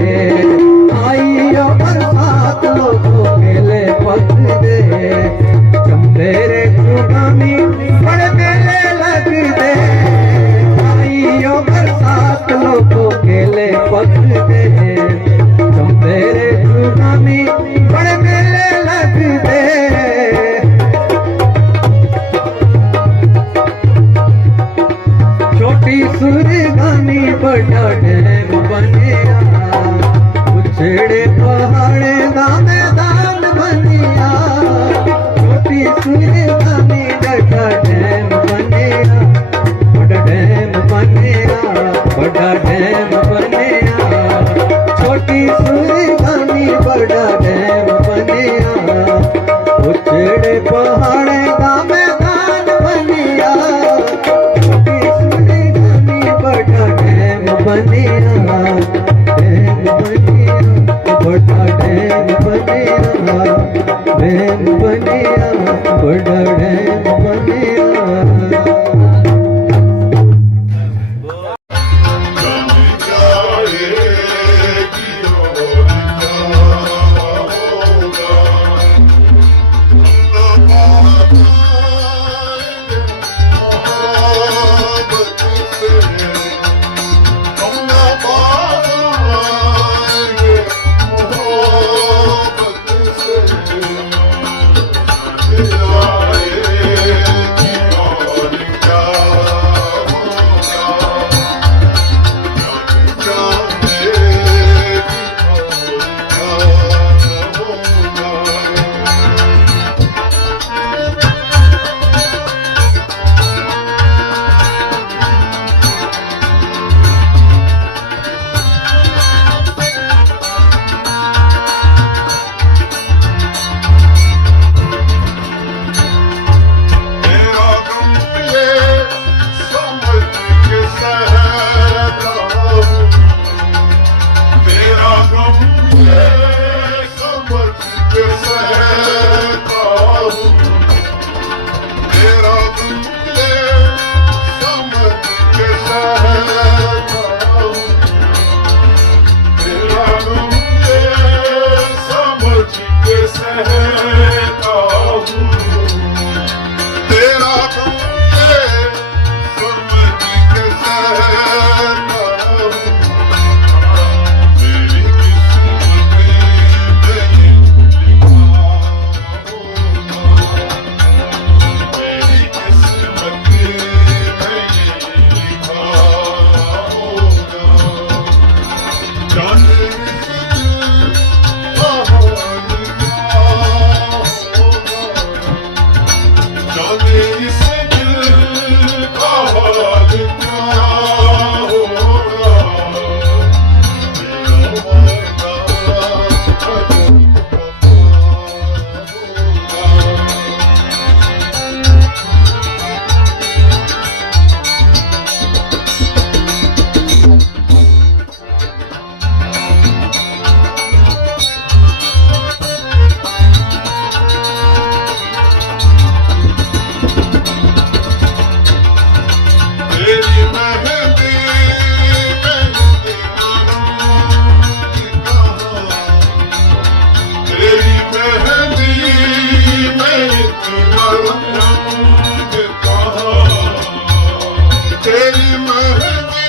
आइयो बरसात लोगों मेले पक दे चंबेरे चुगामी बड़े मेले लग दे आइयो बरसात लोगों मेले पक दे चंबेरे चुगामी बड़े मेले लग दे छोटी सुरगानी बड़ा डैम बनिया उछड़े पहाड़े दा मैदान बनिया छोटी सुरगानी बड़ा डैम बनिया बड़ा डैम बनिया बड़ा डैम बनिया छोटी सुरगानी बड़ा डैम बनिया उछड़े पहाड़े दा मैदान बनिया बड़ा डैम बनिया डैम बनिया बड़ा डैम बनिया तेरी मेहंदी